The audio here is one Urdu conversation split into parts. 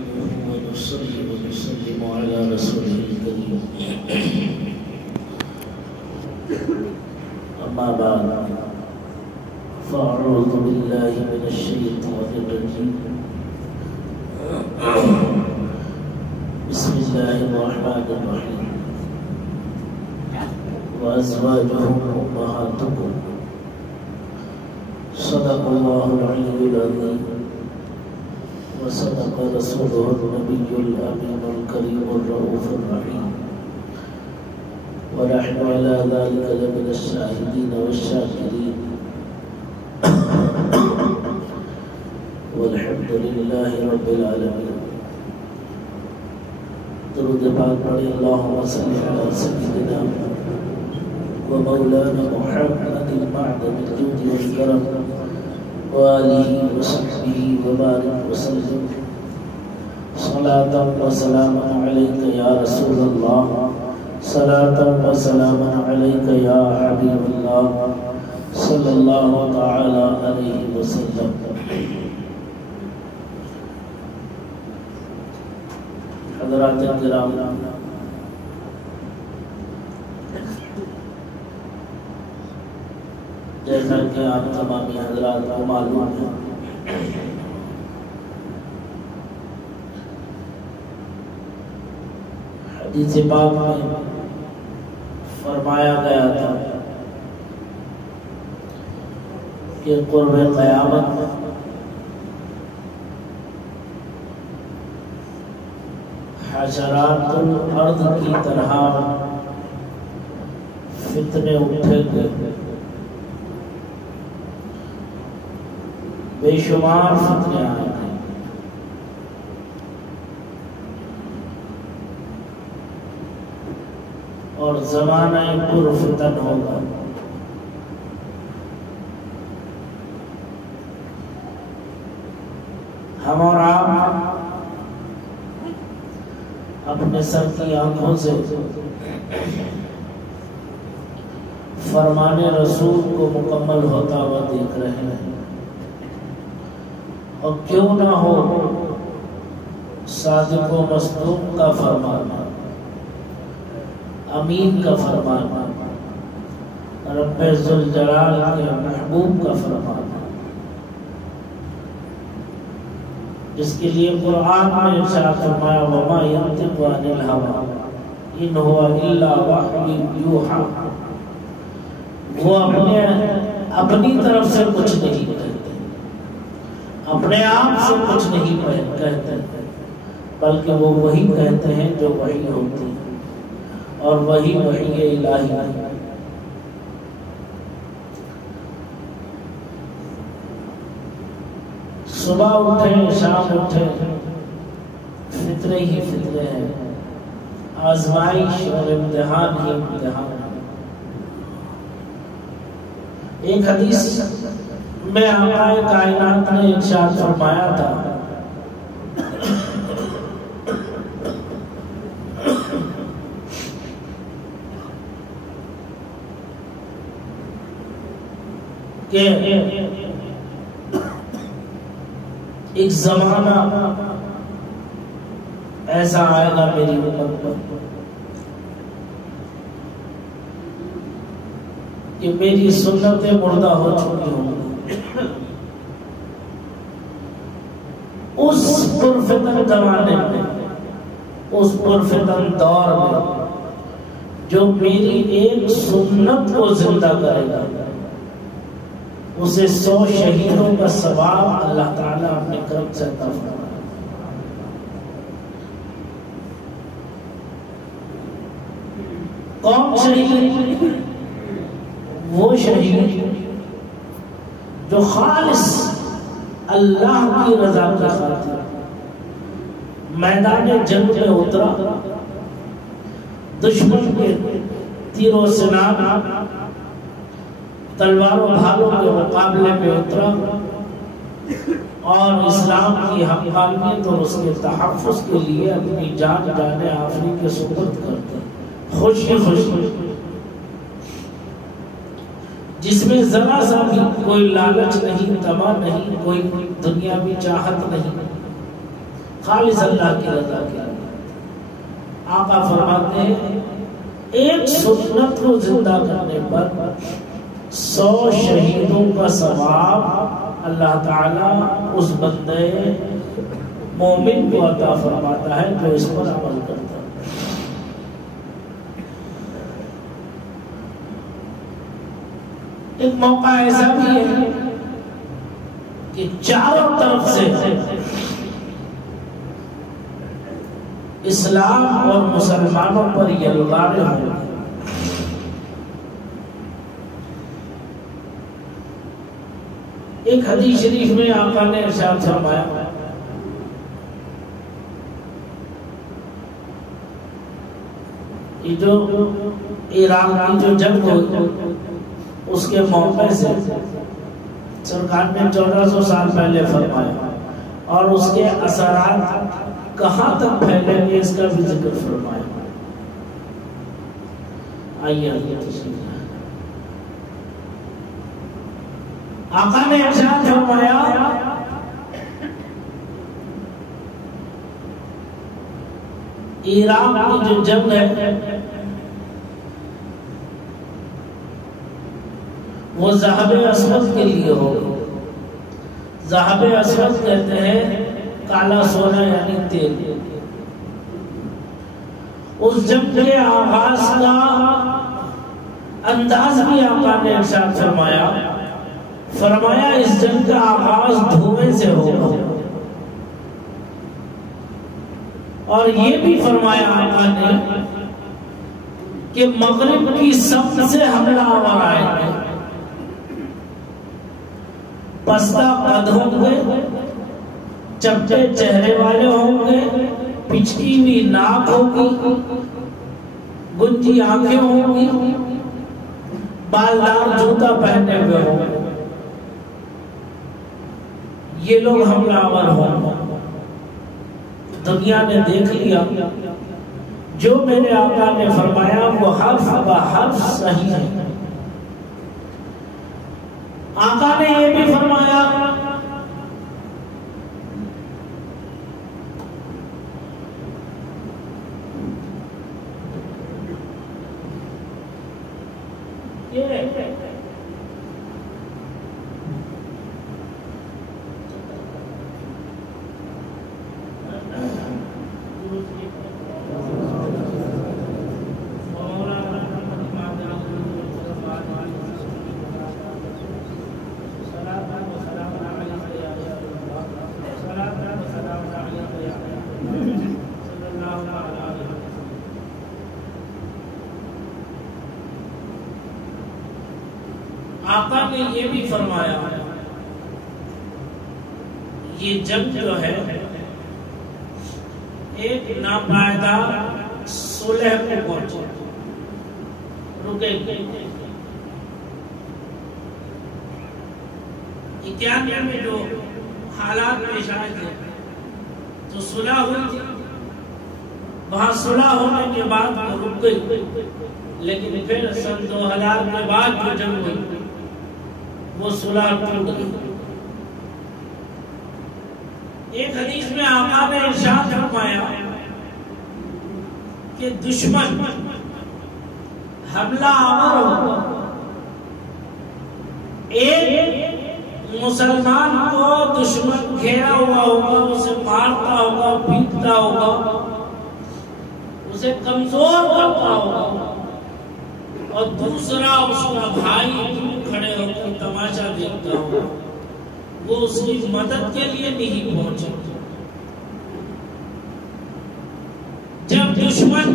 نحمده ونصلي ونسلم على رسوله الكريم أما بعد فأعوذ بالله من الشيطان الرجيم بسم الله الرحمن الرحيم وأزواجهم أمهاتكم صدق الله العلي العظيم وصدق رسوله النبي الأمين الكريم الرؤوف الرحيم ونحن على ذلك لمن الشاهدين والشاكرين والحمد لله رب العالمين. درود پاک پڑھیں اللهم صل على سيدنا ومولانا محمد المعدن الجود والكرم وآله وصحبه وبارك وسلم صلاة وسلاما عليك يا رسول الله صلاة وسلاما عليك يا حبيب الله صلى الله تعالى عليه وسلم. حضرات کرام، جیسا کہ آپ تمامی حضرات کو معلوم ہے، حدیث پاک میں فرمایا گیا تھا کہ قرب قیامت حشرات الارض کی طرح فتنے اٹھیں گے، بے شمار فتنے آئیں گے، اور زمانہ پر فتن ہوگا. ہم اور آپ اپنے سر کی آنکھوں سے فرمان رسول کو مکمل ہوتا ہوا دیکھ رہے ہیں، اور کیوں نہ ہو صادق و مصدوق کا فرمان، امین کا فرمان، رب ذوالجلال کے محبوب کا فرمان، جس کے لیے قرآن میں ارشاد فرمایا وَمَا يَنطِقُ عَنِ الْهَوَىٰ إِنْ هُوَ إِلَّا وَحْيٌ يُوحَىٰ. وہ اپنی طرف سے کچھ نہیں کہتے، اپنے آپ سے کچھ نہیں کہتے، بلکہ وہ وہی کہتے ہیں جو وحی ہوتی ہے، اور وہی وحی الہی ہے. صبح اٹھے شام اٹھے فطرے ہی فطرے ہیں، آزمائش اور امتحان ہی امتحان ہے. ایک حدیث میں آقا کائنات نے ارشاد فرمایا تھا کہ ایک زمانہ ایسا آئے گا میری امت پر کہ میری سنتیں مردہ ہو چکی ہوں. اس پرفتن زمانے میں، اس پرفتن دور میں جو میری ایک سنت کو زندہ کرے گا، اسے 100 شہیدوں کا ثواب اللہ تعالیٰ اپنے کرم سے عطا فرمائے. کون شہید؟ وہ شہید جو خالص اللہ کی رضا کی خاطر میدان جنگ میں اترا، دشمن کے تیر و سنان تلوار و بھالوں کے مقابلے میں اترا، اور اسلام کی حقانیت اور اس کے تحفظ کے لیے اپنی جان جانے آفری کے سپرد کرتے، خوشی خوشی، جس میں ذرا سا بھی کوئی لالچ نہیں، طمع نہیں، کوئی دنیاوی چاہت نہیں، خالص اللہ کی رضا کے لیے۔ آقا فرماتے ہیں ایک سنت کو زندہ کرنے پر 100 شہیدوں کا ثواب اللہ تعالیٰ اس بندے مومن کو عطا فرماتا ہے جو اس پر عمل کرتا ہے۔ ایک موقع ایسا بھی ہے کہ چاروں طرف سے اسلام اور مسلمانوں پر یلغاریں ہوں۔ ایک حدیث شریف میں آقا نے ارشاد فرمایا یہ جو ایران کی جو جنگ ہوئی اس کے موقع سے سرکار نے 1400 سال پہلے فرمایا اور اس کے اثرات کہاں تک پھیلیں گے اس کا بھی ذکر فرمایا۔ آئیے آقا نے ارشاد فرمایا ایران کی جو جنگ ہے وہ ذهب اسود کے لیے ہوگی۔ ذهب اسود کہتے ہیں کالا سونا یعنی تیل۔ اس جنگ کے آغاز کا انداز بھی آقا نے ارشاد فرمایا اس جنگ کا آغاز دھوئیں سے ہوگا، اور یہ بھی فرمایا آقا نے کہ مغرب کی سمت سے حملہ آور آئیں گے، پستہ قد ہوں گے، چپٹے چہرے والے ہوں گے، پچکی ہوئی ناک ہوگی، گنجی آنکھیں ہوں گی، بالدار جوتا پہنے ہوئے ہوں گے، یہ لوگ حملہ آور ہوں گے۔ دنیا نے دیکھ لیا جو میرے آقا نے فرمایا وہ حرف بہ حرف صحیح ہے۔ آقا نے یہ بھی فرمایا آقا نے یہ بھی فرمایا یہ جنگ جو ہے ایک ناپائیدار صلح کو پہنچے رکے گی۔ 91 میں جو حالات پیش آئے تھے تو صلح ہوئی تھی، وہاں صلح ہونے کے بعد رک گئی، لیکن پھر سن 2000 کے بعد جو جنگ ہوئی وہ صلح ٹوٹ گئی۔ ایک حدیث میں آقا نے ارشاد فرمایا کہ دشمن حملہ آور ہوگا، ایک مسلمان کو دشمن گھیرا ہوا ہوگا، اسے مارتا ہوگا، پیٹتا ہوگا، اسے کمزور کرتا ہوگا، اور دوسرا اس کا بھائی کھڑے ہو کر تماشا دیکھتا ہوگا، وہ اس کی مدد کے لیے نہیں پہنچے۔ جب دشمن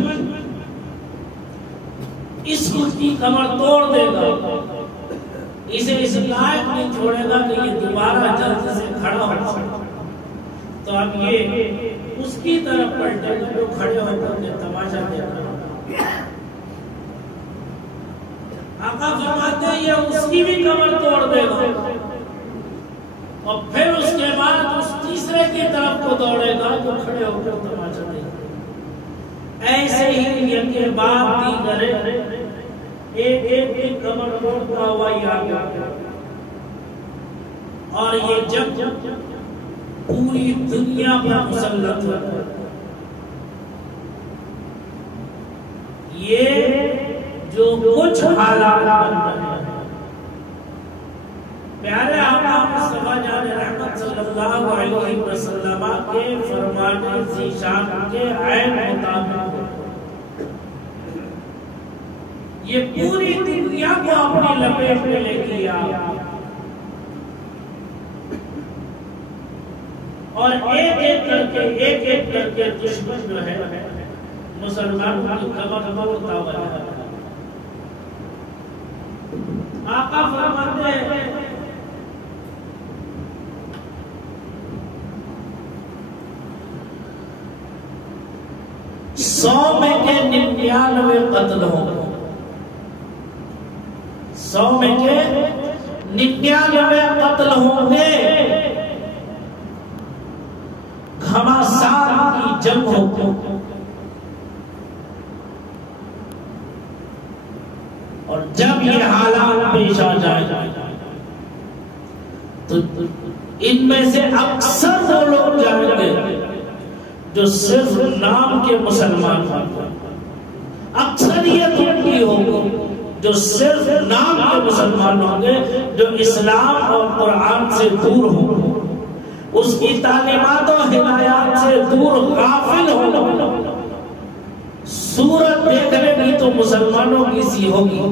اس کی کمر توڑ دے گا، اسے اس لائق نہیں چھوڑے گا کہ یہ دوبارہ جلد سے کھڑا ہو سکے، تو اب یہ اس کی طرف پلٹے گا جو کھڑے ہو کر تماشا دیکھ رہا ہے۔ آقا فرماتے ہیں یہ اس کی بھی کمر توڑ دے گا، اور پھر اس کے بعد اس تیسرے کی طرف کو دوڑے گا جو کھڑے ہو کر تماشا دیکھ رہا ہے۔ ایسے ہی یہ بات دیگرے ایک کی کمر توڑتا ہوا ہی آگے، اور یہ جب پوری دنیا پر مسلط ہے۔ یہ جو کچھ حالات بن رہے ہیں، پیارے آقا مصطفیٰ جان رحمت صلی اللہ علیہ وسلم کے فرمان ذیشان کے عین مطابق یہ پوری دنیا کو اپنی لپیٹ میں لے لیا، اور ایک ایک کر کے دشمن جو ہے مسلمانوں کی کمر ہوتا ہوا ہے۔ آقا فرماتے ہیں سو میں کے 99 قتل ہوں گے، 100 میں کے 99 قتل ہوں گے، گھماسان کی جنگ ہوگی، اور جب یہ حالات پیش آ جائیں تو ان میں سے اکثر وہ لوگ جائیں گے جو صرف نام کے مسلمان ہیں، اکثریت ان کی ہوگی جو صرف نام کے مسلمان ہوں گے، جو اسلام اور قرآن سے دور ہوں گے، اس کی تعلیمات و ہدایات سے دور غافل ہوں گے۔ صورت دیکھنے کی تو مسلمانوں کی سی ہوگی،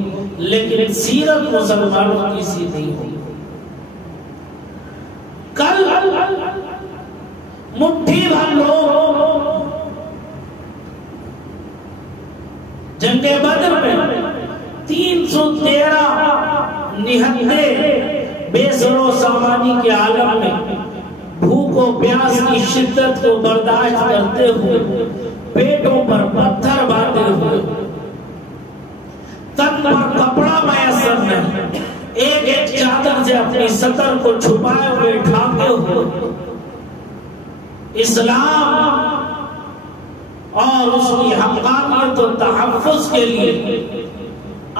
لیکن سیرت مسلمانوں کی سی نہیں ہوگی۔ کل مٹھی بھر لوگ جنگ بدر میں 313 نہتے بے سر و سامانی کے عالم میں بھوک و پیاس کی شدت کو برداشت کرتے ہوئے پیٹوں پر پتھر باندھے ہوئے، تن پر کپڑا میسر نہیں، ایک ایک چادر سے اپنی سطر کو چھپائے ہوئے ڈھانپے ہوئے اسلام اور اس کی حقانیت و تحفظ کے لیے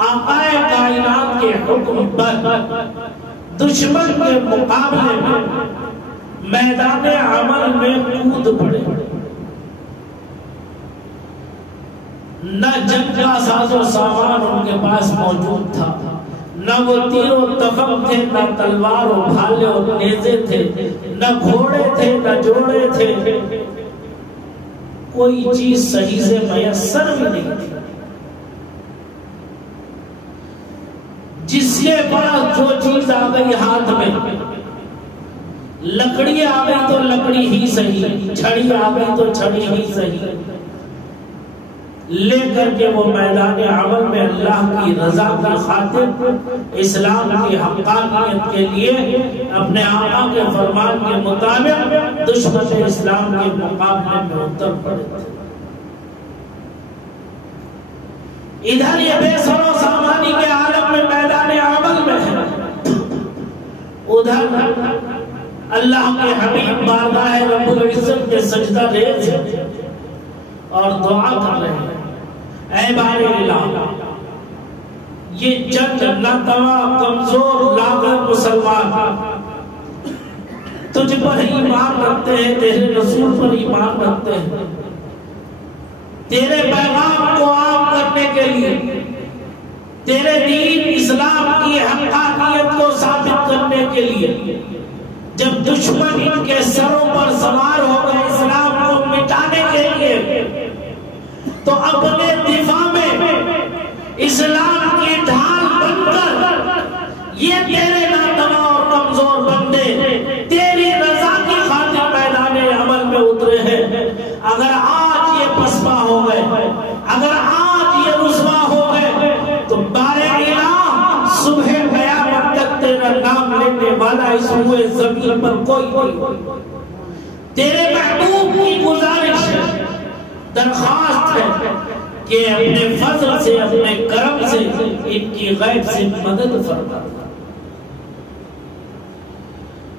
آقا کائنات کے حکم پر دشمن کے مقابلے میں میدان عمل میں کود پڑے۔ نہ جنگ کا ساز و سامان ان کے پاس موجود تھا، نہ وہ تیر و تفنگ تھے، نہ تلوار و بھالے و نیزے تھے، نہ گھوڑے تھے، نہ جوڑے تھے، کوئی چیز صحیح سے میسر بھی نہیں تھی۔ جس کے پاس جو چیز آ گئی ہاتھ میں، لکڑی آ گئی تو لکڑی ہی صحیح، چھڑی آ گئی تو چھڑی ہی صحیح، لے کر کے وہ میدان عمل میں اللہ کی رضا کی خاطر اسلام کی حقانیت کے لیے اپنے آقا کے فرمان کے مطابق دشمن اسلام کے مقابلے میں اتر پڑے تھے۔ ادھر یہ بے سر و سامانی کے عالم میں میدان عمل میں ہے، ادھر اللہ کے حبیب بارگاہ رب العزت کے سجدہ ریز اور دعا کر رہے ہیں، اے باری الہ، یہ جنگ ناتواں کمزور لاغر مسلمان تجھ پر ایمان رکھتے ہیں، تیرے رسول پر ایمان رکھتے ہیں، تیرے پیغام کو عام کرنے کے لیے، تیرے دین اسلام کی حقانیت کو ثابت کرنے کے لیے جب دشمن ان کے سروں پر سوار ہو گئے اسلام کو مٹانے کے لیے، تو اپنے دفاع میں اسلام کی ڈھال بن کر یہ تیرے ناتواں اور کمزور بندے تیری رضا کی خاطر میدان عمل میں اترے ہیں۔ اگر آج یہ پسپا ہو گئے، اگر آج یہ رسوا ہو گئے، تو بارے الہ صبح قیامت تک تیرا نام لینے والا اس ہوئے زمین پر کوئی نہیں۔ تیرے محبوب کی گزارش ہے، درخواست ہے کہ اپنے فضل سے، اپنے کرم سے ان کی غیب سے مدد فرما۔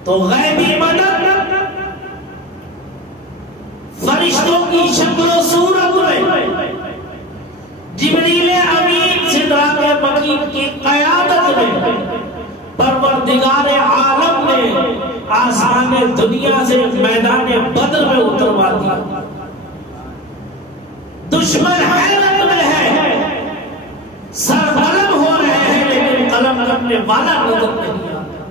تو غیبی مدد فرشتوں کی شکل و صورت میں جبریل امین سدرات مکین کی قیادت میں پروردگار عالم نے آسمان دنیا سے میدان بدر میں اتروا دیا. دشمن حیرت میں ہے، سر قلم ہو رہے ہیں لیکن قلم کرنے والا نظر نہیں آتا.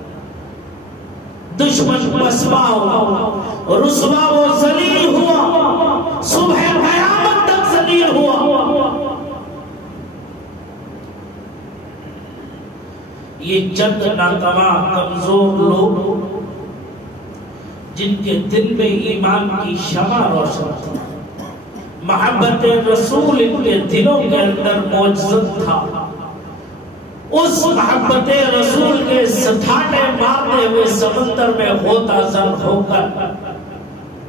دشمن پسپا ہوا، رسوا و ذلیل ہوا، صبح قیامت تک ذلیل ہوا. یہ چند ناتواں کمزور لوگ جن کے دل میں ایمان کی شمع روشن تھی، محبت رسول ان کے دلوں کے اندر موجود تھا، اس محبت رسول کے ستانے مارتے ہوئے سمندر میں ہوتا زن ہو کر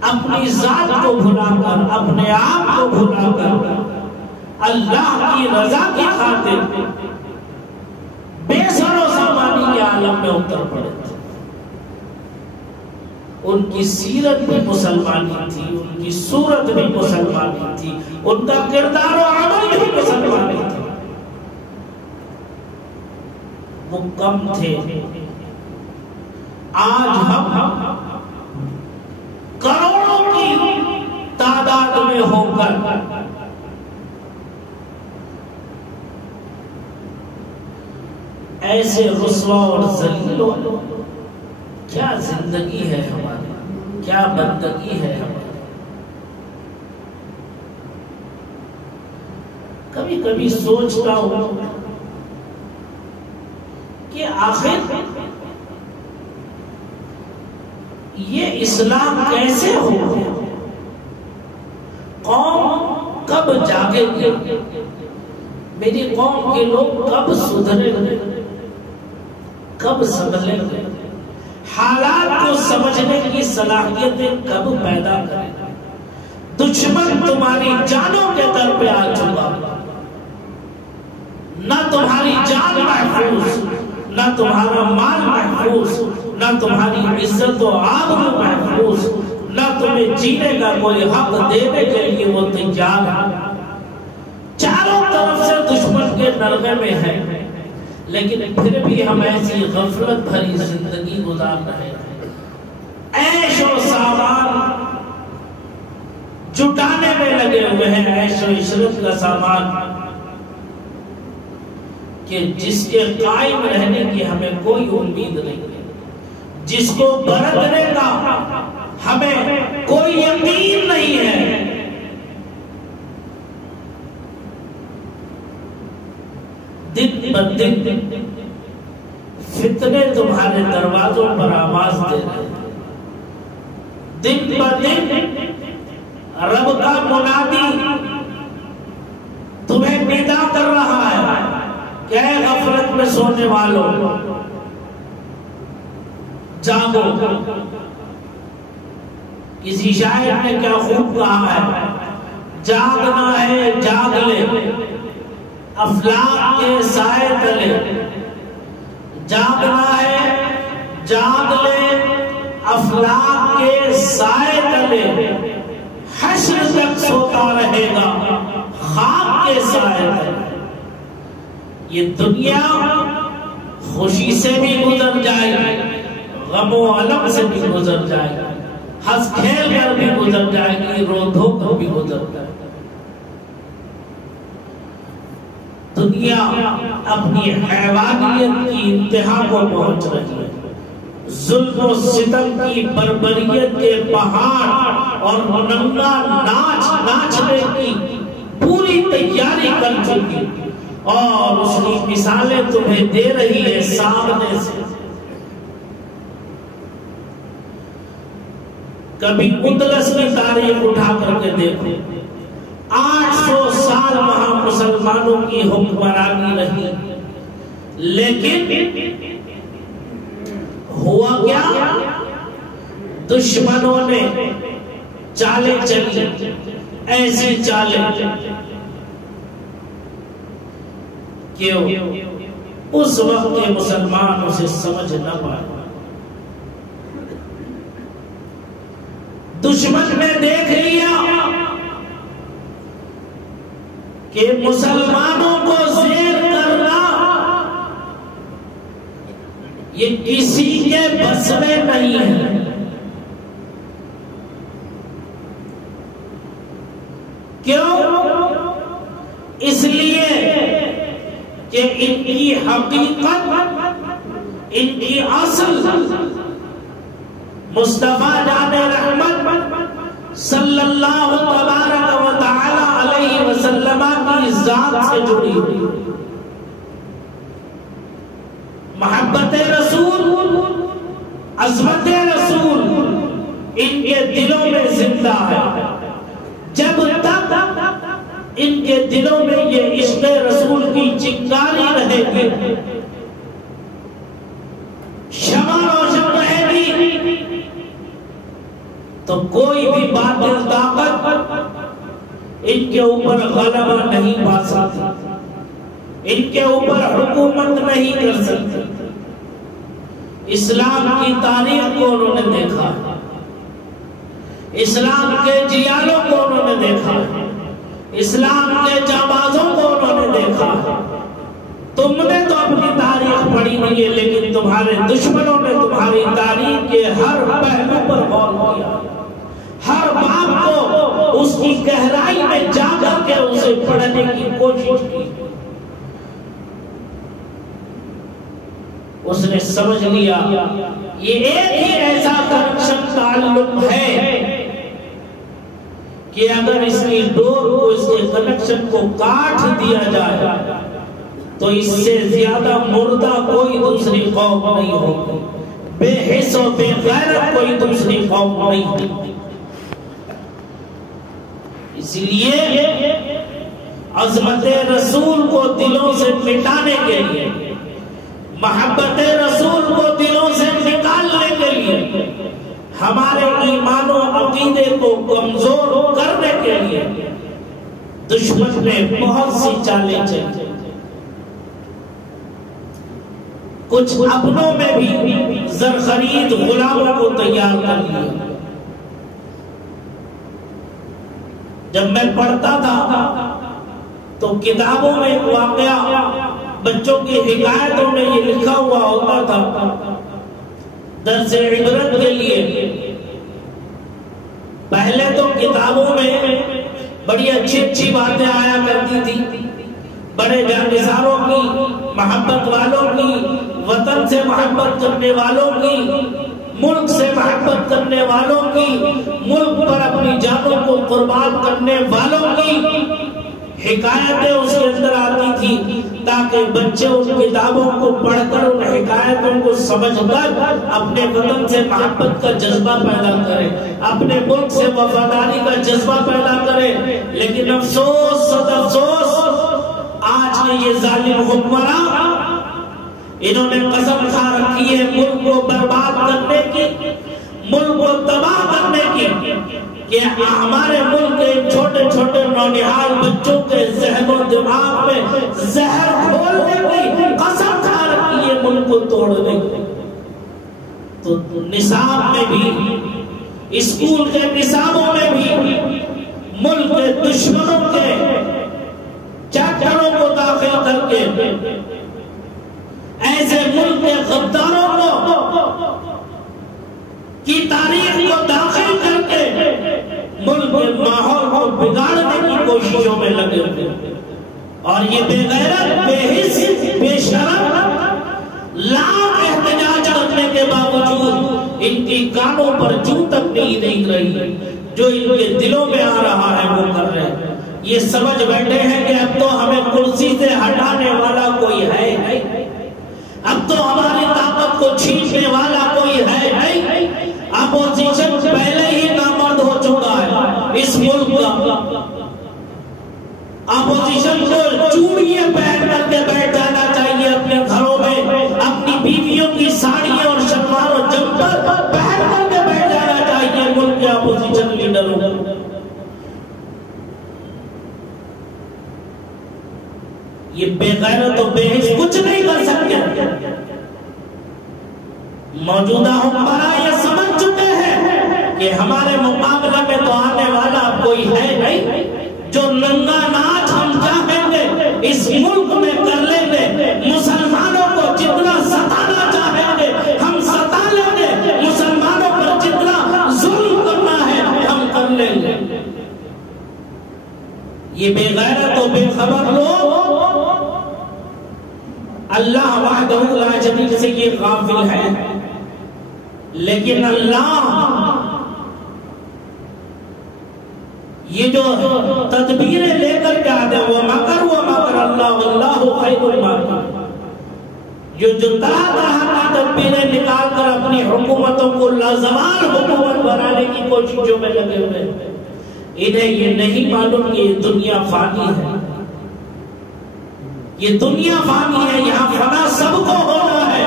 اپنی ذات کو بھلا کر، اپنے آپ کو بھلا کر اللہ کی رضا کی خاطر بے سر و سامانی کے عالم میں اتر پڑے تھے. ان کی سیرت بھی مسلمانی تھی، ان کی صورت بھی مسلمانی تھی، ان کا کردار و عمل بھی مسلمانی تھی. وہ کم تھے. آج ہم کروڑوں کی تعداد میں ہو کر ایسے رسوا اور ذلیل، کیا زندگی ہے ہماری، کیا بندگی ہے ہماری. کبھی کبھی سوچتا ہوں کہ آخر یہ اسلام کیسے ہو، قوم کب جاگے گی، میری قوم کے لوگ کب سدھرے گے، کب سنبھلیں گے، حالات کو سمجھنے کی صلاحیتیں کب پیدا کریں. دشمن تمہاری جانوں کے در پہ آ چکا، نہ تمہاری جان محفوظ، نہ تمہارا مال محفوظ، نہ تمہاری عزت و آبرو محفوظ، نہ تمہیں جینے کا کوئی حق دینے کے لیے وہ تیار ہے. چاروں طرف سے دشمن کے نرغے میں ہے، لیکن پھر بھی ہم ایسی غفلت بھری زندگی گزار رہے ہیں. عیش و سامان جٹانے میں لگے ہوئے ہیں، عیش و عشرت کا سامان کہ جس کے قائم رہنے کی ہمیں کوئی امید نہیں ہے، جس کو برتنے کا ہمیں کوئی یقین نہیں ہے. دن بدن فتنے تمہارے دروازوں پر آواز دے رہے ہیں. دن بدن رب کا منادی تمہیں ندا کر رہا ہے کہ اے غفلت میں سونے والوں جاگو. کسی شاعر نے کیا خوب کہا ہے، جاگنا ہے جاگ لے افلاک کے سائے تلے، جاگنا ہے جاگ لے افلاک کے سائے تلے، حشر تک سوتا رہے گا خاک کے سائے تلے. یہ دنیا خوشی سے بھی گزر جائے گی، غم و علم سے بھی گزر جائے گی، ہنس کھیل کر بھی گزر جائے گی، رو دھو کر بھی گزر جائے گی. دنیا اپنی حیوانیت کی انتہا کو پہنچ رہی ہے. ظلم و ستم کی بربریت کے پہاڑ اور ننگا ناچنے کی پوری تیاری کر چکی، اور اس کی مثالیں تمہیں دے رہی ہے سامنے سے. کبھی اندلس کی تاریخ اٹھا کر کے دیکھو، 800 سال وہاں مسلمانوں کی حکمرانی رہی، لیکن ہوا کیا؟ دشمنوں نے چالیں چلی، ایسی چالیں کہ اس وقت کے مسلمان اسے سمجھ نہ پائے. دشمن نے دیکھ لیا کہ مسلمانوں کو زیر کرنا یہ کسی کے بس میں نہیں ہے. کیوں؟ اس لیے کہ ان کی حقیقت، ان کی اصل مصطفیٰ جان رحمت صلی اللہ تبارک و تعالی علیہ وسلم کی ذات سے جڑی ہوئی. محبت رسول، عظمت رسول ان کے دلوں میں زندہ ہے. جب تک ان کے دلوں میں یہ عشق رسول کی چنگاری رہے گی، شمع روشن رہے گی، تو کوئی بھی باطل طاقت ان کے اوپر غلبہ نہیں پا سکتی، ان کے اوپر حکومت نہیں کر سکتی. اسلام کی تاریخ کو انہوں نے دیکھا، اسلام کے جیالوں کو انہوں نے دیکھا، اسلام کے جانبازوں کو انہوں نے دیکھا. تم نے تو اپنی تاریخ پڑھی نہیں ہے، لیکن تمہارے دشمنوں نے تمہاری تاریخ کے ہر پہلو پر غور کیا، ہر باب کو اس کی گہرائی میں جا کر کے اسے پڑھنے کی کوشش کی. اس نے سمجھ لیا یہ ایک ہی ایسا کنیکشن تعلق ہے کہ اگر اس کی ڈور کو، اس کے کنیکشن کو کاٹ دیا جائے تو اس سے زیادہ مردہ کوئی دوسری قوم نہیں ہوگی، بے حس و بے غیرت کوئی دوسری قوم نہیں ہوگی. اس لیے عظمت رسول کو دلوں سے مٹانے کے لیے، محبت رسول کو دلوں سے نکالنے کے لیے، ہمارے ایمان و عقیدے کو کمزور کرنے کے لیے دشمن نے بہت سی چالیں چلی. کچھ اپنوں میں بھی زرخرید غلاموں کو تیار کر لیا. جب میں پڑھتا تھا تو کتابوں میں ایک واقعہ، بچوں کی حکایتوں میں یہ لکھا ہوا ہوتا تھا درس عبرت کے لیے. پہلے تو کتابوں میں بڑی اچھی اچھی باتیں آیا کرتی تھی، بڑے جانبداروں کی، محبت والوں کی، وطن سے محبت کرنے والوں کی، ملک سے محبت کرنے والوں کی، ملک پر اپنی جانوں کو قربان کرنے والوں کی حکایتیں اس کے اندر آتی تھی، تاکہ بچے ان کتابوں کو پڑھ کر ان حکایتوں کو سمجھ کر اپنے وطن سے محبت کا جذبہ پیدا کرے، اپنے ملک سے وفاداری کا جذبہ پیدا کرے. لیکن افسوس صد افسوس، آج کے یہ ظالم حکمراں، انہوں نے قسم کھا رکھی ہے ملک کو برباد کرنے کی، ملک کو تباہ کرنے کی، کہ ہمارے ملک کے چھوٹے چھوٹے نونہال بچوں کے ذہن و دماغ میں زہر گھولنے کی قسم کھا رکھی ہے ملک کو توڑنے کی. تو نصاب میں بھی، اسکول کے نصابوں میں بھی ملک کے دشمنوں کے چیپٹروں کو داخل کر کے، ایسے ملک کے غداروں کو کی تاریخ کو داخل کر کے ملک کے ماحول کو بگاڑنے کی کوششوں میں لگے ہوئے. اور یہ بے غیرت، بے حس، بے شرم، لاکھ احتجاج کرنے کے باوجود ان کی کانوں پر جوں تک نہیں رہی. جو ان کے دلوں میں آ رہا ہے وہ کر رہے ہیں. یہ سمجھ بیٹھے ہیں کہ اب تو ہمیں کرسی سے ہٹانے والا کوئی ہے نہیں، اب تو ہماری طاقت کو چھیننے والا کوئی ہے نہیں. اپوزیشن پہلے ہی نامرد ہو چکا ہے اس ملک کا. اپوزیشن کو چوڑیاں پہن کر کے بیٹھ جانا چاہیے اپنے گھروں میں، اپنی بیویوں کی ساڑیاں اور شلوار اور جمپر پہن کر کے بیٹھ جانا چاہیے ملک کے اپوزیشن لیڈروں. یہ بے غیرت و بے حس کچھ نہیں کر سکتے. موجودہ حکمراں یہ سمجھ چکے ہیں کہ ہمارے مقابلہ میں تو آنے والا کوئی ہے نہیں. جو ننگا ناچ ہم چاہیں گے اس ملک میں کر لیں گے، مسلمانوں کو جتنا ستانا چاہیں گے بے خبر لوگ اللہ وحدہ لا شریک سے یہ غافل ہے، لیکن اللہ یہ جو تدبیریں لے کر کے آتے ہیں وہ مکر اللہ واللہ خیر الماکرین، جو طرح طرح کی تدبیریں نکال کر اپنی حکومتوں کو لازوال حکومت بنانے کی کوششوں میں لگے ہوئے، انہیں یہ نہیں معلوم کہ یہ دنیا فانی ہے، یہ دنیا فانی ہے، یہاں فنا سب کو ہونا ہے،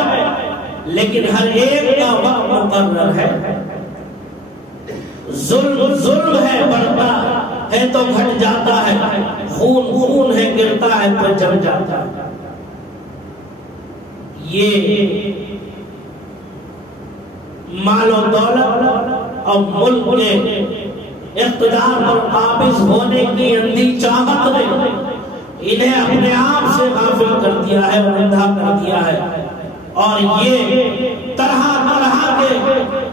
لیکن ہر ایک کا وقت مقرر ہے۔ ظلم ہے، بڑھتا ہے تو گھٹ جاتا ہے، خون ہے گرتا ہے تو جم جاتا ہے۔ یہ مال و دولت اور ملک کے اقتدار پر قابض ہونے کی اندھی چاہت نے انہیں اپنے آپ سے غافل کر دیا ہے اور اندھا کر دیا ہے، اور یہ طرح طرح کے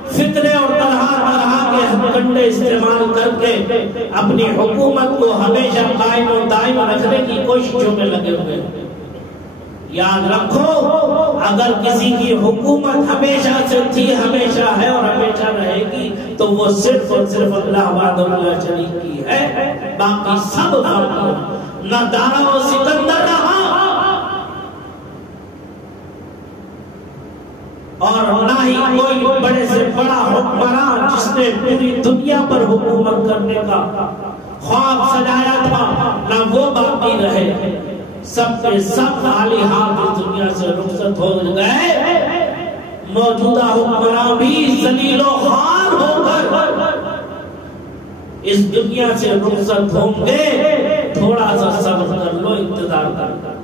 فتنے اور طرح طرح کے ہتھکنڈے استعمال کر کے اپنی حکومت کو ہمیشہ قائم و دائم رکھنے کی کوششوں میں لگے ہوئے۔ یاد رکھو، اگر کسی کی حکومت ہمیشہ سے تھی، ہمیشہ ہے اور ہمیشہ رہے گی تو وہ صرف اور صرف اللہ وحدہ لا شریک کی ہے، باقی سب نہ دارا و سکندر رہا اور نہ ہی کوئی بڑے سے بڑا حکمران جس نے پوری دنیا پر حکومت کرنے کا خواب سجایا تھا، نہ وہ باقی رہے، سب کے سب خالی ہاتھ اس دنیا سے رخصت ہو گئے۔ موجودہ حکمران بھی ذلیل و خوار ہو کر اس دنیا سے رخصت ہوں گے، تھوڑا سا صبر کر لو، انتظار کر لو۔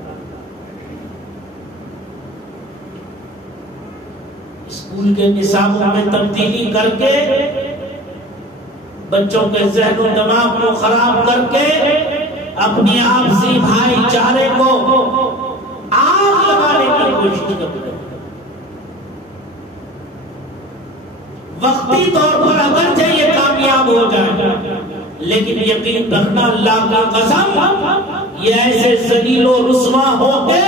اسکول کے نصابوں میں تبدیلی کر کے، بچوں کے ذہن و دماغ کو خراب کر کے، اپنی آپسی بھائی چارے کو آگ لگانے کی کوشش کرتے ہیں۔ وقتی طور پر اگرچہ یہ کامیاب ہو جائے، لیکن یقین رکھنا اللہ کا قسم یہ ایسے ذلیل و رسوا ہوتے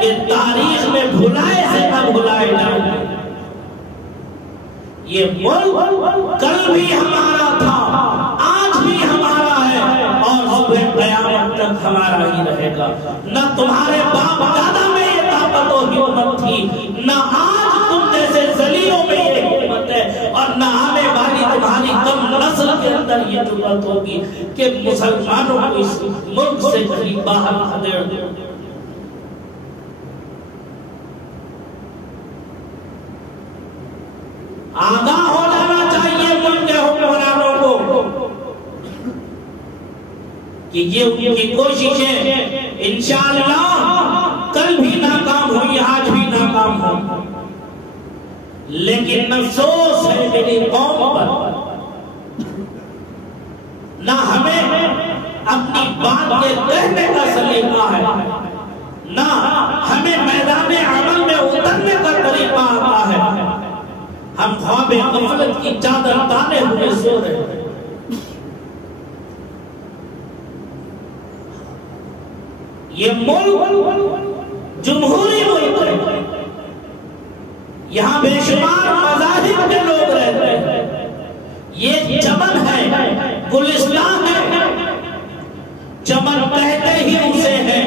کہ تاریخ میں بھلائے سے نہ بھلائے جائیں۔ یہ ملک کل بھی ہمارا تھا، آج بھی ہمارا ہے اور صبح قیامت تک ہمارا ہی رہے گا۔ نہ تمہارے باپ دادا میں یہ طاقت و حکمت تھی، نہ آج تم جیسے ذلیلوں میں یہ حکمت ہے، اور نہ آنے والی تمہاری کم نسل کے اندر یہ جرأت ہوگی کہ مسلمانوں کو اس ملک سے کہیں باہر کھدیڑ دو۔ آگاہ ہو جانا چاہیے ملک کے حکمرانوں کو کہ یہ ان کی کوششیں انشاءاللہ کل بھی ناکام ہوئی، آج بھی ناکام ہوئی، لیکن افسوس ہے میری قوم پر، نہ ہمیں اپنی بات کے کہنے کا سلیقہ ہے، نہ ہمیں میدان عمل میں اترنے کا طریقہ آتا ہے۔ ہم خواب غفلت کی چادر تانے ہوئے سو رہے ہیں۔ یہ ملک جمہوری ملک ہے، یہاں بے شمار مذاہب کے لوگ رہتے ہیں، یہ چمن ہے، گلستان ہے، چمن کہتے ہی اسے ہے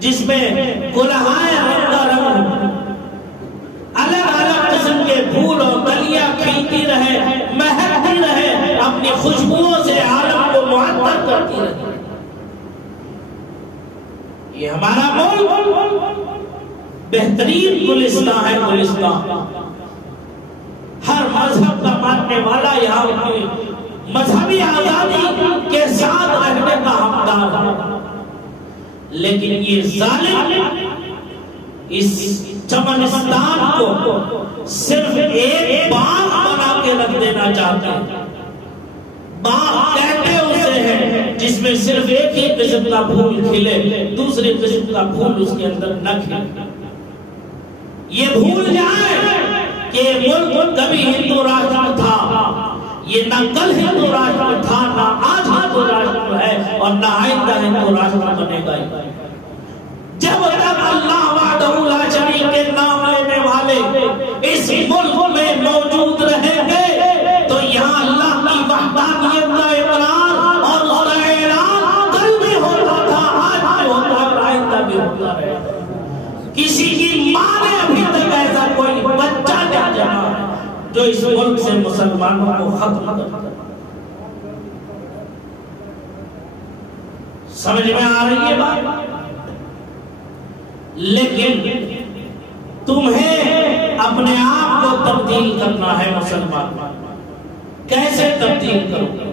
جس میں گلہائے رنگا الگ الگ قسم کے پھول اور کلیاں کھلتی رہے، مہکتی رہے، اپنی خوشبوؤں سے عالم کو معطر کرتی رہے۔ یہ ہمارا ملک بہترین گلستان ہے، گلستان۔ ہر مذہب کا ماننے والا یہاں کی مذہبی آزادی کے ساتھ رہنے کا حقدار ہے، لیکن یہ ظالم اس چمنستان کو صرف ایک باغ بنا کے رکھ دینا چاہتے ہیں۔ باغ کہتے اسے ہیں جس میں صرف ایک ہی قسم کا پھول کھلے، دوسری قسم کا پھول اس کے اندر نہ کھلے۔ یہ بھول جائے کہ ملک کبھی ہندو راج تھا، یہ نہ کل ہندو راشٹر تھا، نہ آج ہندو راشٹر ہے، اور نہ آئندہ ہندو راشٹر بنے گا۔ جب تک اللہ وحدہ لا شریک کے نام لینے والے اس ملک میں موجود رہیں گے تو یہاں اللہ کی وحدانیت کا اقرار اور اس کا اعلان کل بھی ہوتا تھا، آج بھی ہوتا ہے اور آئندہ بھی ہوتا ہے۔ کسی کی ماں نے ابھی تک ایسا کوئی بچہ نہیں جنا جو اس ملک سے مسلمانوں کو ختم کرتا۔ سمجھ میں آ رہی ہے بات؟ لیکن تمہیں اپنے آپ کو تبدیل کرنا ہے مسلمان۔ کیسے تبدیل کرو؟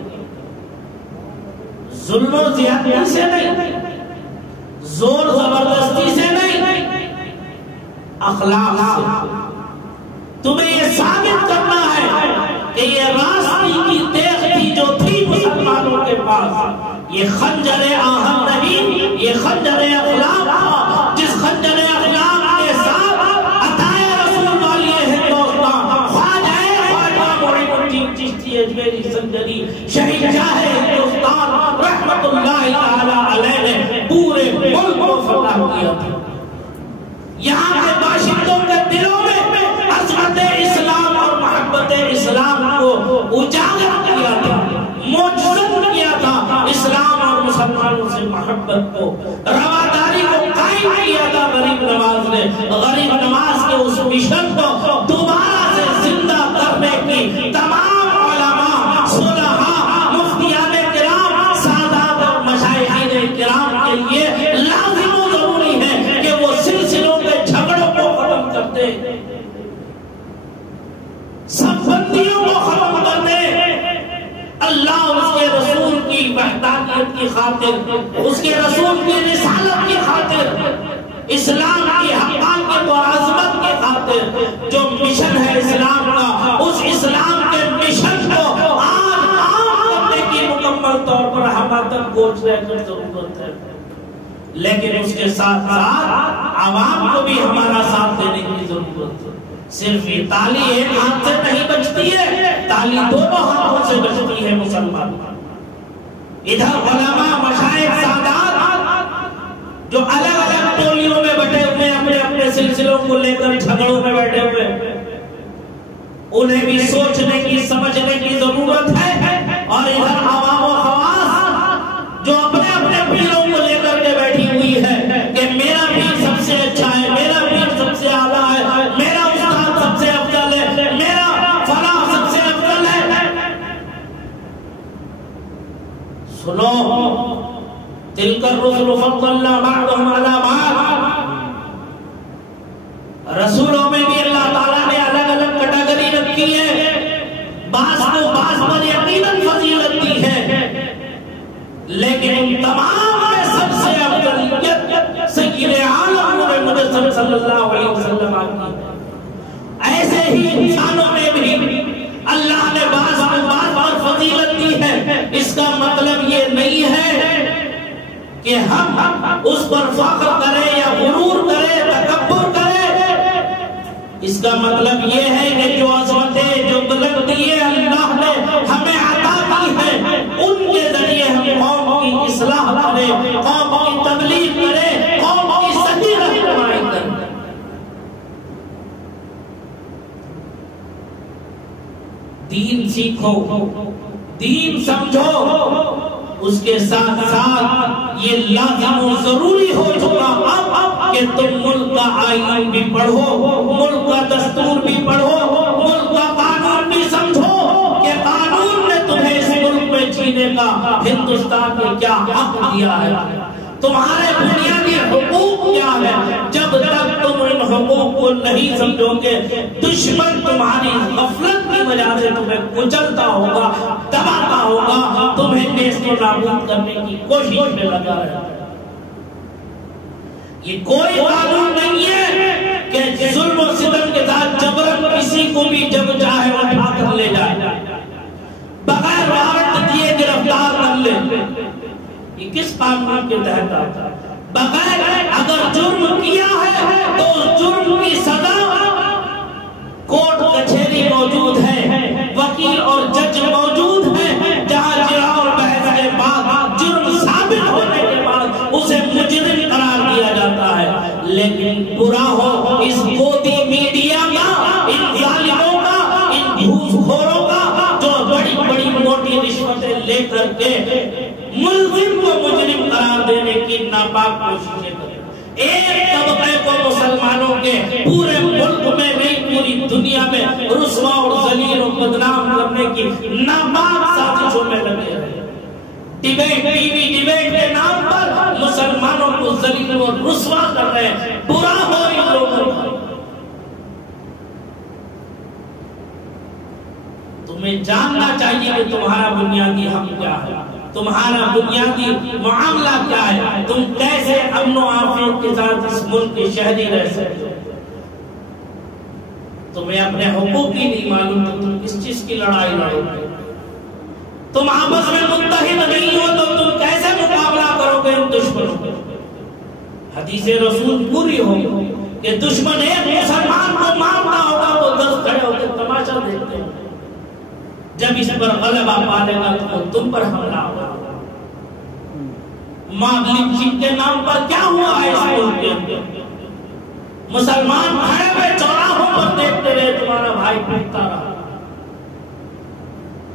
ظلم و زیادتی سے نہیں، زور زبردستی سے نہیں، اخلاق سے۔ تمہیں یہ ثابت کرنا ہے کہ یہ راستی کی تیغ تھی جو تھی مسلمانوں کے پاس، یہ خنجر آہن نہیں، یہ خنجر اخلاق تھا، جس خنجر اخلاق کے ساتھ عطائے رسول والی ہندوستان خواجہ معین الدین چشتی اجمیری سنجری شہید شاہ ہندوستان رحمت اللہ تعالی علیہ نے پورے ملک کو فتح کیا تھا۔ یہاں کے باشندوں کے دلوں میں عظمت اسلام اور محبت اسلام کو اجاگر کیا تھا، موجود کیا تھا، اسلام اور مسلمانوں سے محبت کو، رواداری کو قائم کیا تھا۔ غریب نواز نے غریب نواز کے اس مشن کو دوبارہ سے زندہ کرنے کی تمام علماء، صلحاء، مفتیان کرام، سادات اور مشائخین کرام کے لیے لازم و ضروری ہے کہ وہ سلسلوں کے جھگڑوں کو ختم کرتے، سب بندیوں کو ختم کرنے، اللہ اور اس کے رسول کی وحدانیت کی خاطر، اس کے رسول کی رسالت کی خاطر، اسلام کی حقانیت اور عظمت کی خاطر جو مشن ہے اسلام کا، اس اسلام کے مشن کو آج عام کرنے کی مکمل طور پر ہمیں تک پہنچ رہنے کی ضرورت ہے۔ لیکن اس کے ساتھ ساتھ عوام کو بھی ہمارا ساتھ دینے کی ضرورت ہے۔ صرف یہ تالی ایک ہاتھ سے نہیں بچتی ہے، تالی دونوں ہاتھوں سے بچتی ہے مسلمان۔ ادھر علماء، مشائخ، سادات جو الگ الگ ٹولیوں میں بٹے ہوئے اپنے اپنے سلسلوں کو لے کر جھگڑوں میں بیٹھے ہوئے، انہیں بھی سوچنے کی، سمجھنے کی ضرورت ہے۔ اور ادھر عوام و خواص جو اپنے اپنے پیروں کو لے کر کے بیٹھی ہوئی ہے کہ میرا پیر سب سے اچھا ہے، میرا پیر سب سے اعلیٰ ہے، میرا استاد سب سے افضل ہے، میرا فلاں سب سے افضل ہے۔ سنو، تلک الرسل فضلنا بعضهم علی بعض، رسولوں میں بھی اللہ تعالیٰ نے الگ الگ کیٹیگری رکھی ہے، بعض کو بعض پر یقیناً فضیلت دی ہے، لیکن ان تمام میں سب سے افضلیت سید عالم نور مجسم صلی اللہ علیہ وسلم کی۔ ایسے ہی انسانوں میں بھی اللہ نے بعض کو بعض پر فضیلت دی ہے۔ اس کا مطلب یہ نہیں ہے کہ ہم اس پر فخر کریں یا غرور کریں، تکبر کریں۔ اس کا مطلب یہ ہے کہ جو عظمتیں، جو بلندیاں اللہ نے ہمیں عطا کی ہیں، ان کے ذریعے ہم قوم کی اصلاح کریں، قوم کی تبلیغ کریں، قوم کی صحیح رہنمائی کریں۔ دین سیکھو، دین سمجھو، اس کے ساتھ ساتھ یہ لازم و ضروری ہو چکا اب کہ تم ملک کا آئین بھی پڑھو، ملک کا دستور بھی پڑھو، ملک کا قانون بھی سمجھو کہ قانون نے تمہیں اس ملک میں جینے کا ہندوستان میں کیا حق دیا ہے، تمہارے بنیادی حقوق کیا ہے۔ جب تک تم ان حقوق کو نہیں سمجھو گے، دشمن تمہاری غفلت کی وجہ سے تمہیں کچلتا ہوگا، دباتا ہوگا، تمہیں نیست و نابود کرنے کی کوشش میں لگا رہا ہے۔ یہ کوئی قانون نہیں ہے کہ ظلم و ستم کے ساتھ جبرن کسی کو بھی جب چاہے اٹھا کر لے جائے، بغیر وارنٹ دیے گرفتار کر لے۔ یہ کس قانون کے تحت آتا ہے؟ بغیر اگر جرم کیا ہے تو جرم کی سزا، کورٹ کچہری موجود ہے، وکیل اور جج موجود برا ہو اس گودی میڈیا کا، ان ظالموں کا، ان گھوس خوروں کا، جو بڑی بڑی موٹی رشوتیں لے کر کے ملزم کو مجرم قرار دینے کی ناپاک کوششیں کریں۔ ایک طبقے کو مسلمانوں کے پورے ملک میں نہیں پوری دنیا میں رسوا اور ذلیل و بدنام کرنے کی ناپاک سازشوں میں لگے ہیں۔ ڈیبیٹ، ٹی وی ڈیبیٹ کے نام پر مسلمانوں کو ذلیل اور رسوا کر رہے ہیں۔ برا ہو ان لوگوں کو۔ تمہیں جاننا چاہیے کہ تمہارا بنیادی حق کیا ہے، تمہارا بنیادی معاملہ کیا ہے، تم کیسے امن و عافیت کے ساتھ اس ملک کے شہری رہ سکتے ہو۔ تمہیں اپنے حقوق کی نہیں معلوم تو تم کس چیز کی لڑائی لڑو گے؟ تم آپس میں متحد نہیں ہو تو تم کیسے مقابلہ کرو گے ان دشمنوں کو؟ حدیث رسول پوری ہو کہ دشمن ایک مسلمان کو مارتا ہوگا تو 10 کھڑے ہو کے تماشا دیکھتے ہیں، جب اس پر غلبہ پالے گا تو تم پر حملہ ہوگا۔ مغلب جن کے نام پر کیا ہوا ہے اس ملک کے اندر؟ مسلمان کھڑے ہوئے چوراہوں پر دیکھتے رہے تمہارا بھائی پیٹتا رہا،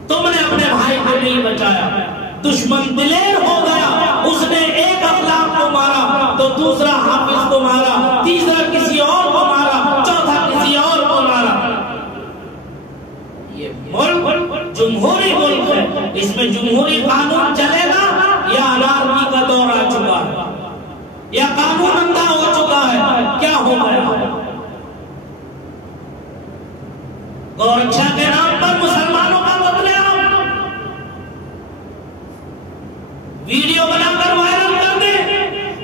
تم نے اپنے بھائی کو نہیں بچایا، دشمن دلیر ہو گیا، اس نے ایک اخلاق کو مارا تو دوسرا حافظ کو مارا، تیسرا کسی اور کو مارا، چوتھا کسی اور کو مارا۔ یہ ملک جمہوری ملک ہے، اس میں جمہوری قانون چلے گا یا انارکی کا دور آ چکا ہے، یا قانون اندھا ہو چکا ہے؟ کیا ہو گیا؟ گورکشا کے نام پر مسلمانوں کا قتل عام، ویڈیو بنا کر وائرل کر دیں،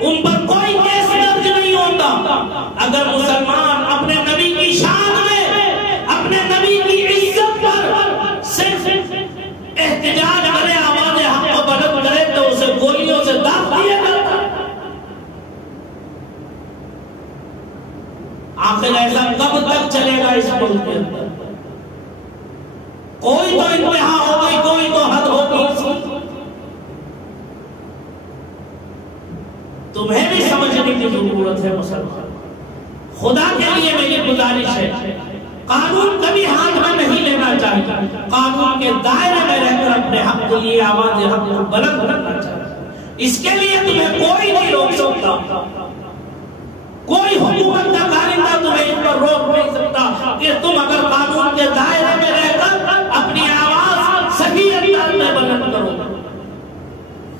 ان پر کوئی کیس درج نہیں ہوتا۔ اگر مسلمان اپنے نبی کی شان میں، اپنے نبی کی عزت پر صرف احتجاج کرے، آواز حق کو بلند کرے تو اسے گولیوں سے داغ دیا جاتا۔ آخر ایسا کب تک چلے گا اس ملک کے اندر؟ کوئی تو انتہا ہو گئی، کوئی تو حد ہوگی۔ تمہیں بھی سمجھنے کی ضرورت ہے مسلمان۔ خدا کے لیے میری گزارش ہے، قانون کبھی ہاتھ میں نہیں لینا چاہیے، قانون کے دائرے میں رہ کر اپنے حق کے لیے آواز حق کو بلند کرنا چاہیے۔ اس کے لیے تمہیں کوئی نہیں روک سکتا، کوئی حکومت کا کارندہ تمہیں ان پر روک نہیں سکتا کہ تم اگر قانون کے دائرے میں رہ کر اپنی آواز صحیح انداز میں بلند کرو۔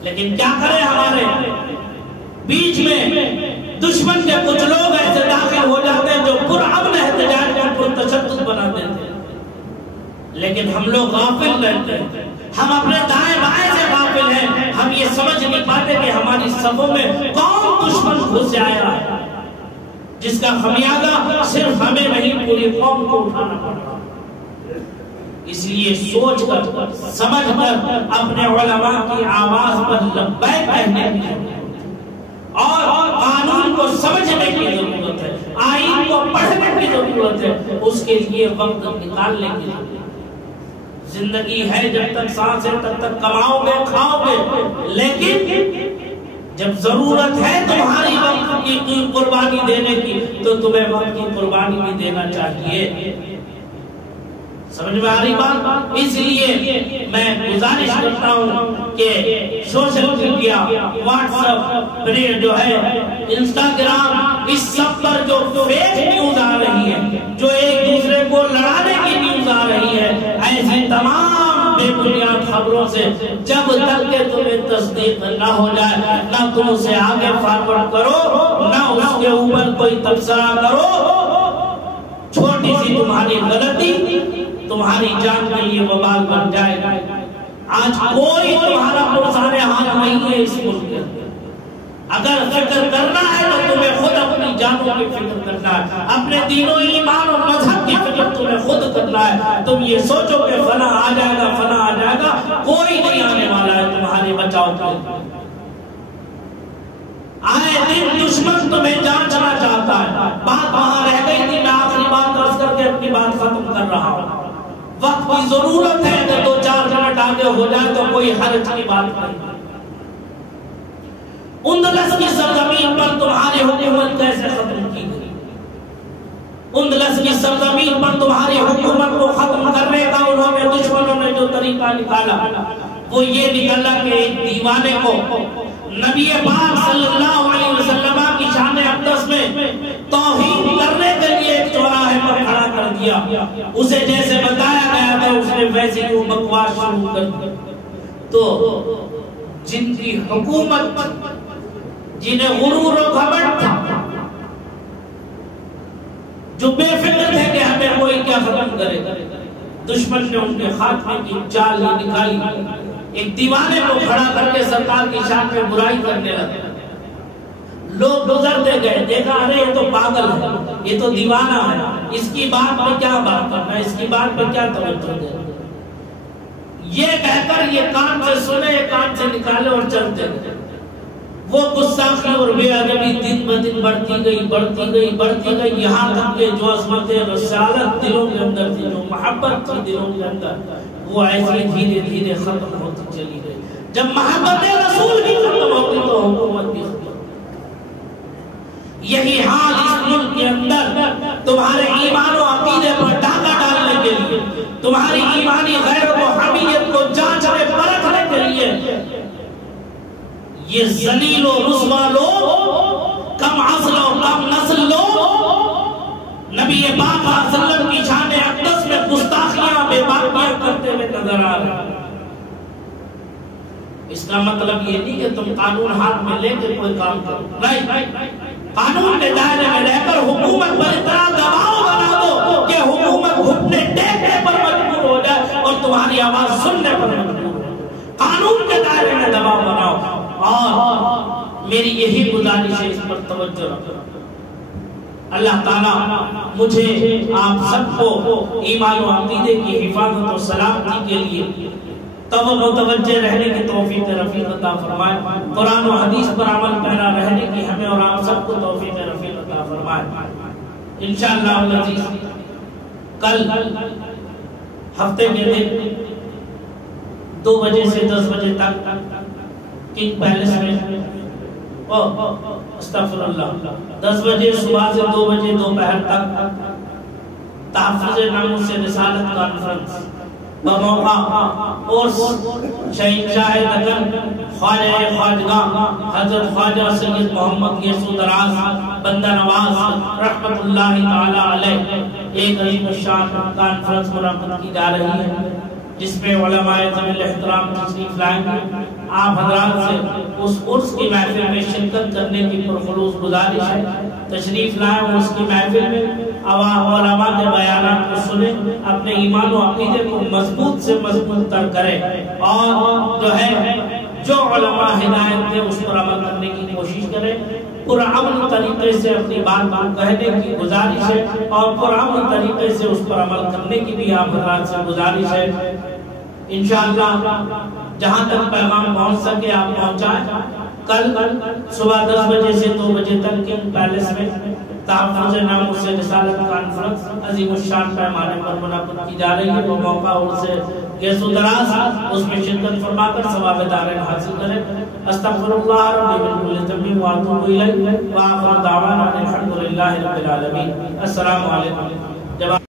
لیکن کیا کرے، ہمارے بیچ میں دشمن کے کچھ لوگ ایسے داخل ہو جاتے ہیں جو پرامن احتجاج کو پرتشدد بنا دیتے ہیں، لیکن ہم لوگ غافل رہتے ہیں، ہم اپنے دائیں بائیں سے غافل ہیں، ہم یہ سمجھ نہیں پاتے کہ ہماری صفوں میں کون دشمن گھس آیا ہے، جس کا خمیازہ صرف ہمیں نہیں پوری قوم کو اٹھانا پڑتا۔ اس لیے سوچ کر سمجھ کر اپنے علماء کی آواز پر لبیک کہنے کی اور قانون کو سمجھنے کی ضرورت ہے، آئین کو پڑھنے کی ضرورت ہے، اس کے لیے وقت نکالنے کی ضرورت ہے۔ زندگی ہے، جب تک سانس ہے تب تک کماؤ گے، کھاؤ گے، لیکن جب ضرورت ہے تمہاری وقت کی قربانی دینے کی تو تمہیں وقت کی قربانی بھی دینا چاہیے۔ سمجھ میں آ رہی بات؟ اس لیے میں گزارش کرتا ہوں کہ سوشل میڈیا، واٹس ایپ جو ہے، انسٹاگرام، اس سب پر جو فیک نیوز آ رہی ہے، جو ایک دوسرے کو لڑانے کی نیوز آ رہی ہے، ایسی تمام بے بنیاد خبروں سے جب تک کہ تمہیں تصدیق نہ ہو جائے، نہ تم اسے آگے فارورڈ کرو، نہ اس کے اوپر کوئی تبصرہ کرو، چھوٹی سی تمہاری غلطی تمہاری جان کے لیے وبال بن جائے گا۔ آج کوئی تمہارا پرسانے ہاتھ نہیں ہے اس ملک کے اندر۔ اگر فکر کرنا ہے تو تمہیں خود اپنی جانوں کی فکر کرنا ہے، اپنے دین و ایمان اور مذہب کی فکر تمہیں خود کرنا ہے۔ تم یہ سوچو کہ فلاں آ جائے گا، فلاں آ جائے گا، کوئی نہیں آنے والا ہے تمہارے بچاؤ کے لیے۔ آئے دن دشمن تمہیں جانچنا چاہتا ہے۔ بات وہاں رہ گئی تھی، میں آخری بات عرض کر کے اپنی بات ختم کر رہا ہوں۔ وقت کی ضرورت ہے، اگر 2-4 منٹ آگے ہو جائے تو کوئی حرج کی بات نہیں۔ اندلس کی سرزمین پر تمہاری حکومت کیسے ختم کی گئی؟ اندلس کی سرزمین پر تمہاری حکومت کو ختم کرنے کا انہوں نے دشمنوں نے جو طریقہ نکالا وہ یہ نکالا کہ ایک دیوانے کو نبی پاک صلی اللہ علیہ وسلم کی شان اقدس میں توہین کرنے کے لیے ایک چوراہے پر کھڑا کر دیا. اسے جیسے بتایا گیا تھا اس نے ویسے ہی بکواس شروع کر دی. تو جن کی حکومت جنہیں غرور و گھمنڈ تھا, جو بے فکر تھے کہ ہمیں کوئی کیا ختم کرے, دشمن نے ان کے خاتمے کی چال نکالی. ایک دیوانے کو کھڑا کر کے سرکار کی شان میں برائی کرنے لگے. لوگ گزرتے گئے, دیکھا ارے یہ تو پاگل ہے, یہ تو دیوانہ ہے, اس کی بات پہ کیا بات کرنا ہے, اس کی بات پہ کیا توجہ دینا. یہ کہہ کر یہ کان سے سنے, یہ کان سے نکالے اور چلتے گئے. وہ گستاخی اور بے ادبی دن بدن بڑھتی گئی, یہاں تک کہ جو عظمت رسالت دلوں کے اندر تھی, جو محبت تھی دلوں کے اندر, وہ ایسے دھیرے دھیرے ختم ہوتی چلی گئی. جب محبت رسول بھی ختم ہوگی تو حکومت بھی ختم. یہی حال اس ملک کے اندر تمہارے ایمان و عقیدے پر ڈاکہ ڈالنے کے لیے, تمہاری ایمانی غیرت و حمیت کو جانچنے پرکھنے کے لیے یہ ذلیل و رسوا لوگ, کم عقل و کم نسل لوگ نبی پاک صلی اللہ علیہ وسلم کی شان اقدس میں گستاخیاں بے باکیاں کرتے ہوئے نظر آ رہے ہیں. اس کا مطلب یہ نہیں کہ تم قانون ہاتھ میں لے کے کوئی کام کرو, نہیں, قانون کے دائرے میں رہ کر حکومت پر اتنا دباؤ بنا دو کہ حکومت گھٹنے ٹیکنے پر مجبور ہو جائے اور تمہاری آواز سننے پر مجبور ہو جائے. قانون کے دائرے میں دباؤ بناؤ. اور میری یہی گزارش ہے, اس پر توجہ رکھو. اللہ تعالیٰ مجھے آپ سب کو ایمان و عقیدے کی حفاظت و سلامتی کے لیے متوجہ رہنے کی توفیق رفیق عطا فرمائے. قرآن و حدیث پر عمل پیرا رہنے کی ہمیں اور آپ سب کو توفیق رفیق عطا فرمائے. انشاءاللہ العزیز کل ہفتے کے دن 2 بجے سے 10 بجے تک کنگ پیلس میں, استغفر اللہ, 10 بجے صبح سے 2 بجے دوپہر تک تحفظ ناموس رسالت کانفرنس بموقع اور شہنشاہ نگر خواجہ خواجگاہ حضرت خواجہ سید محمد یسوع دراز بندہ نواز رحمت اللہ تعالی علیہ ایک عظیم الشان کانفرنس منعقد کی جا رہی ہے, جس میں علماء ذوی احترام تشریف لائیں گے. آپ حضرات سے اس عرس کی محفل میں شرکت کرنے کی پرخلوص گزارش ہے. تشریف لائیں اور اس کی محفل میں علماء کے بیانات کو سنیں, اپنے ایمان و عقیدے کو مضبوط سے مضبوط تر کریں, اور جو ہے جو علماء ہدایت دے اس پر عمل کرنے کی کوشش کریں. پرامن طریقے سے اپنی بات کہنے کی گزارش ہے, اور پرامن طریقے سے اس پر عمل کرنے کی بھی آپ حضرات سے گزارش ہے. انشاءاللہ جہاں تک پیغام پہنچ سکے آپ پہنچائیں. کل صبح 10 بجے سے 2 بجے تک کنگ پیلس میں تحفظ ناموس رسالت کانفرنس عظیم الشان پیمانے پر منعقد کی جا رہی ہے. وہ موقع اور سے یسوع دراز اس میں شرکت فرما کر ثواب دارین حاصل کریں. استغفر اللہ ربی من کل ذنب واتوب الیہ, وآخر دعوانا الحمد للہ رب العالمین. السلام علیکم.